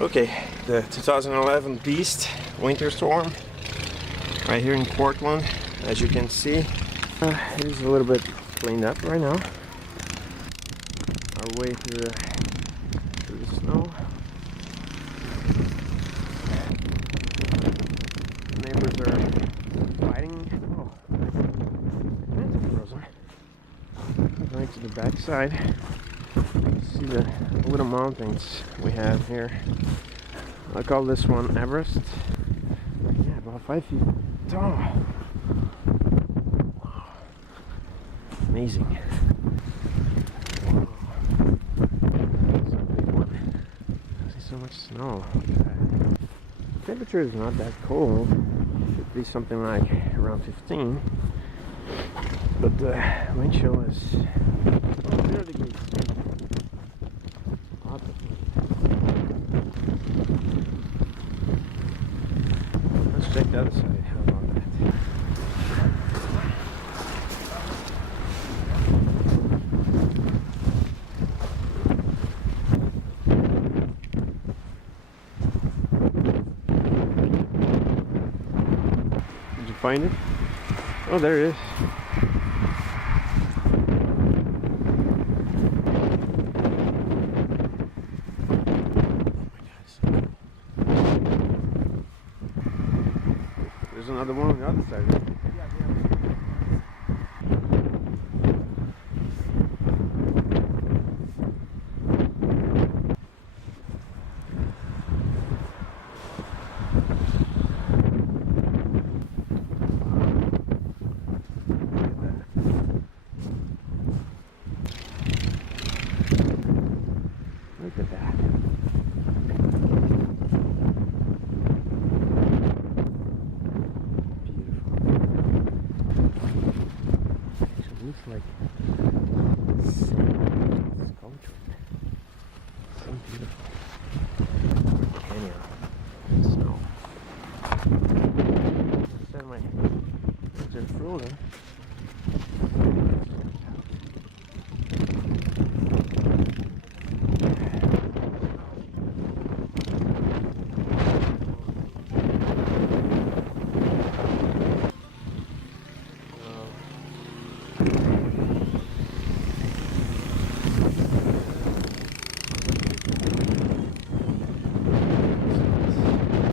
Okay, the 2011 Beast winter storm right here in Portland. As you can see, it is a little bit cleaned up right now. Our way through the snow. Neighbors are fighting. Oh, it's frozen. Going to the back side. See the little mountains we have here. I call this one Everest. Yeah, about 5 feet tall. Wow. Amazing. Wow. That's a big one. I see so much snow. The temperature is not that cold. Should be something like around 15. But the wind chill is 0 degrees. Let's check the other side. How about that? Did you find it? Oh, there it is. There's another one on the other side. Look at that. Looks like sculpture. So beautiful. Canyon. Snow. Instead of my engine frozen.